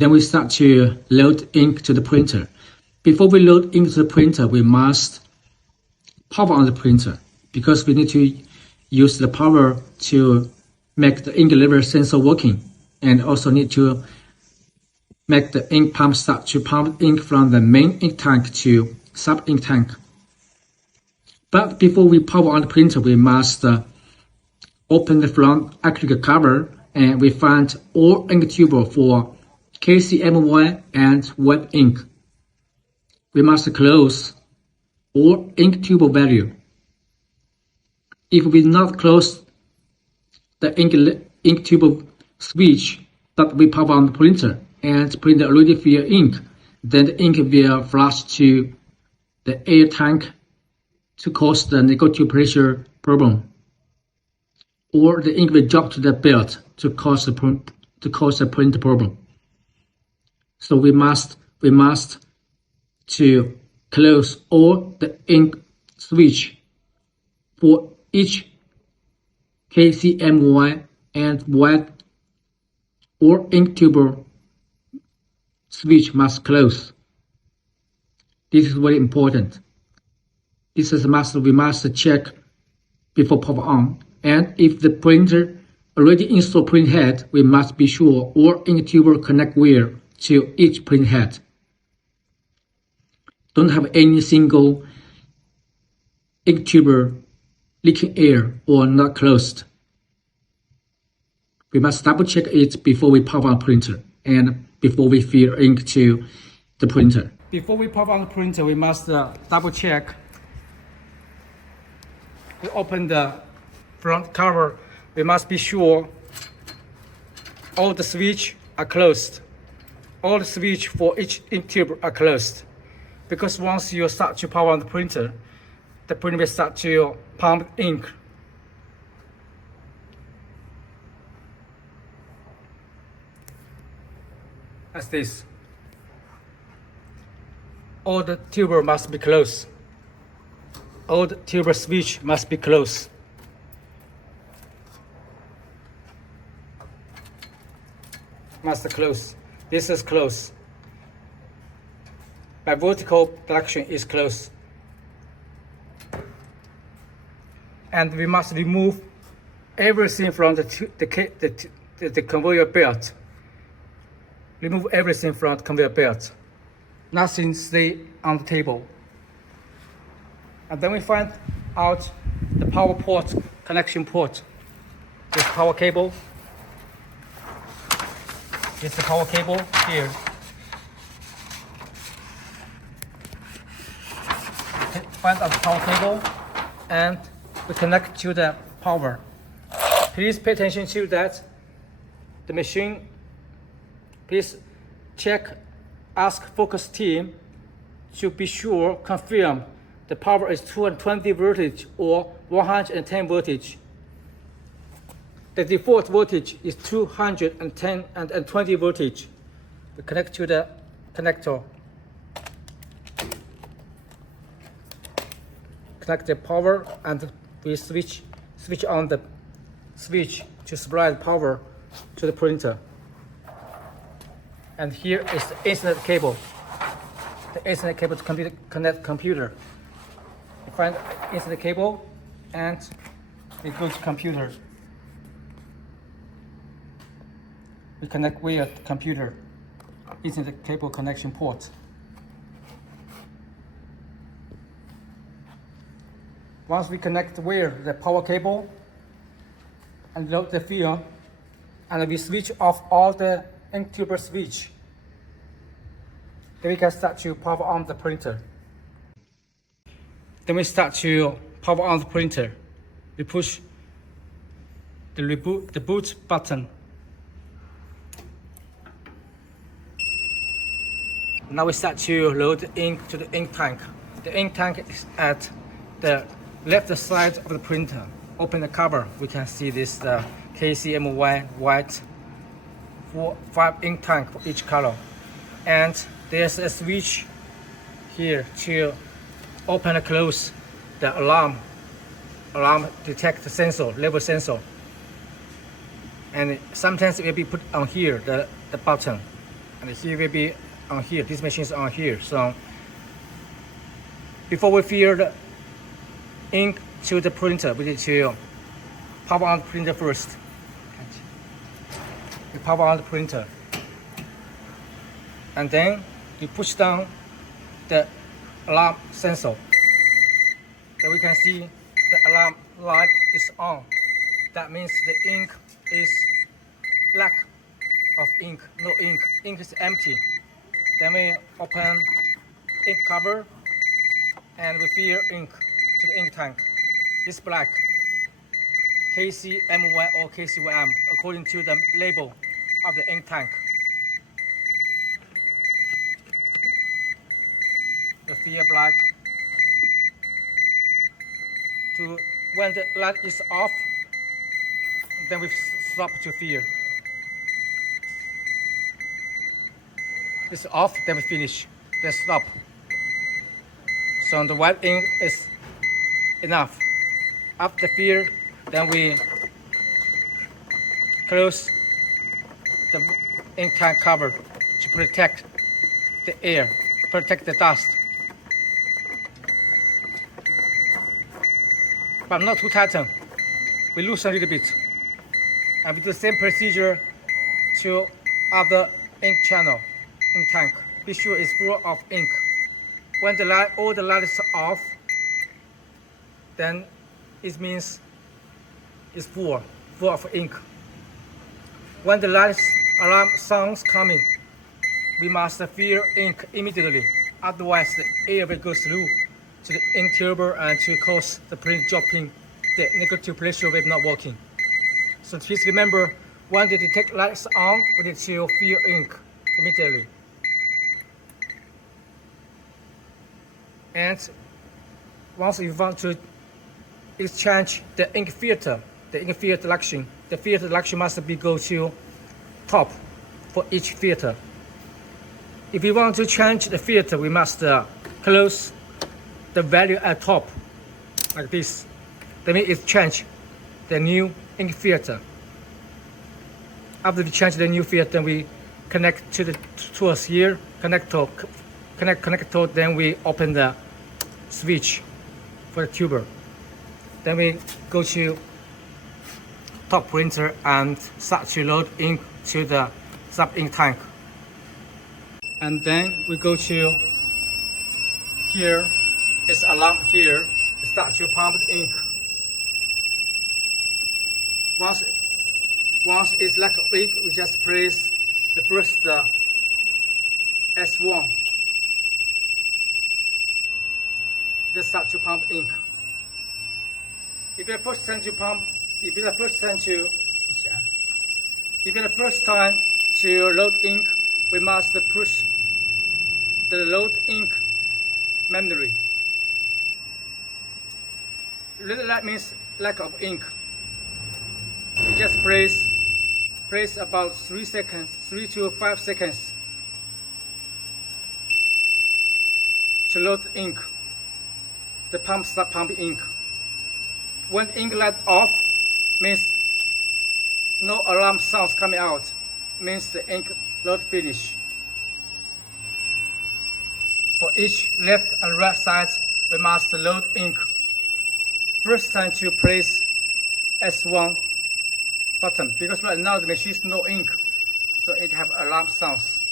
Then we start to load ink to the printer. Before we load ink to the printer, we must power on the printer because we need to use the power to make the ink level sensor working, and also need to make the ink pump start to pump ink from the main ink tank to sub ink tank. But before we power on the printer, we must open the front acrylic cover, and we find all ink tube for KCMY and wet ink. We must close all ink tube value. If we not close the ink tube switch that we power on the printer and printer already fill ink, then the ink will flush to the air tank to cause the negative pressure problem, or the ink will drop to the belt to cause a print problem. So we must to close all the ink switch for each KCMY and wet or ink tube switch must close. This is very important. This is a must. We must check before power on. And if the printer already installed print head, we must be sure all ink tube connect wire to each print head. Don't have any single ink tube leaking air or not closed. We must double check it before we power on printer and before we fill ink to the printer. Before we power on the printer, we must double check. We open the front cover. We must be sure all the switches are closed. All the switches for each ink tube are closed. Because once you start to power on the printer will start to pump ink. As this. All the tube must be closed. All the tube switch must be closed. Must close. This is closed. By vertical direction is closed. And we must remove everything from the conveyor belt. Remove everything from the conveyor belt. Nothing stay on the table. And then we find out the power port, connection port. This power cable. This is the power cable here. Find out the power cable and we connect to the power. Please pay attention to that. The machine, please check, ask focus team to be sure, confirm the power is 220 voltage or 110 voltage. The default voltage is 210 and 20 voltage. We connect to the connector. Connect the power and we switch on the switch to supply the power to the printer. And here is the Ethernet cable. The Ethernet cable to connect computer. You find the Ethernet cable and we go to computer. We connect via the computer. Ethernet cable connection port. Once we connect wire the power cable and load the film, and we switch off all the ink tube switch, then we can start to power on the printer. Then we start to power on the printer. We push the boot button. Now we start to load the ink to the ink tank. The ink tank is at the left side of the printer. Open the cover, we can see this KCMY white 5 ink tank for each color. And there's a switch here to open and close the alarm detect sensor, level sensor. And sometimes it will be put on here, the button. and here will be on here. This machine is on here. So before we fill the ink to the printer, we need to power on the printer first. We power on the printer, and then you push down the alarm sensor. Then we can see the alarm light is on. That means the ink is lack of ink, no ink. Ink is empty. Then we open ink cover and we fill ink to the ink tank. It's black. KCMY or KCYM according to the label of the ink tank. The fill black. When the light is off, then we stop to fill. It's off, then we finish. Then stop. So the white ink is enough. After fill, then we close the ink tank cover to protect the air, protect the dust. But not too tighten. We loosen a little bit. And we do the same procedure to other ink channel, ink tank. Be sure it's full of ink. When the light, all the light is off, then it means it's full of ink. When the light alarm sounds coming, we must fill ink immediately. Otherwise, the air will go through to the ink tube and to cause the print dropping. The negative pressure will not working. So please remember, when the detect lights on, we need to fill ink immediately. And once you want to exchange the ink filter selection, the filter selection must be go to top for each filter. If we want to change the filter, we must close the value at top like this. That means it's change the new ink filter. After we change the new filter, then we connect to the tools here, connector, then we open the switch for the tuber. Then we go to top printer and start to load ink to the sub ink tank. And then we go to here, it's alarm here, start to pump the ink. Once it's like a ink, we just press the first S1. Then start to pump ink. If you're the first time to load ink, we must push the load ink manually. That means lack of ink. You just press about 3 to 5 seconds to load ink. The pump start pumping ink. When ink light off, means no alarm sounds coming out, means the ink load finish. For each left and right side, we must load ink. First time to press S1 button, because right now the machine is no ink, so it have alarm sounds.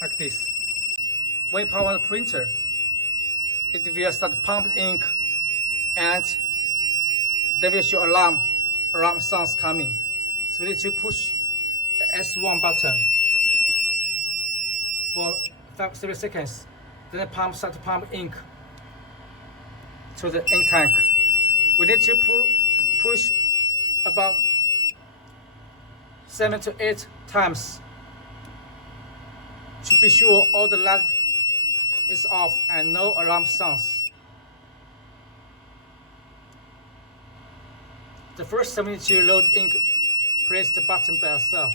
Like this. When you power on the printer, it will start pumping ink and there will show alarm sounds coming. So we need to push the S1 button for 30 seconds. Then the pump starts to pump ink to the ink tank. We need to push about 7 to 8 times to be sure all the light is off and no alarm sounds. The first time we need to load ink, press the button by itself.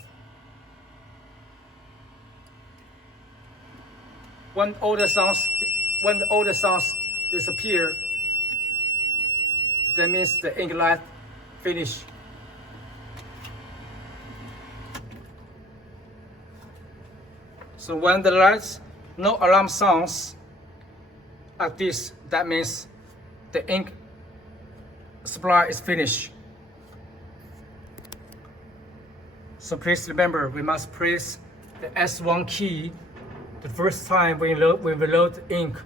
When all the sounds disappear, that means the ink light finish. So when the lights, no alarm sounds like this, that means the ink supply is finished. So please remember, we must press the S1 key the first time when we load ink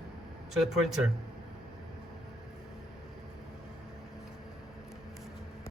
to the printer.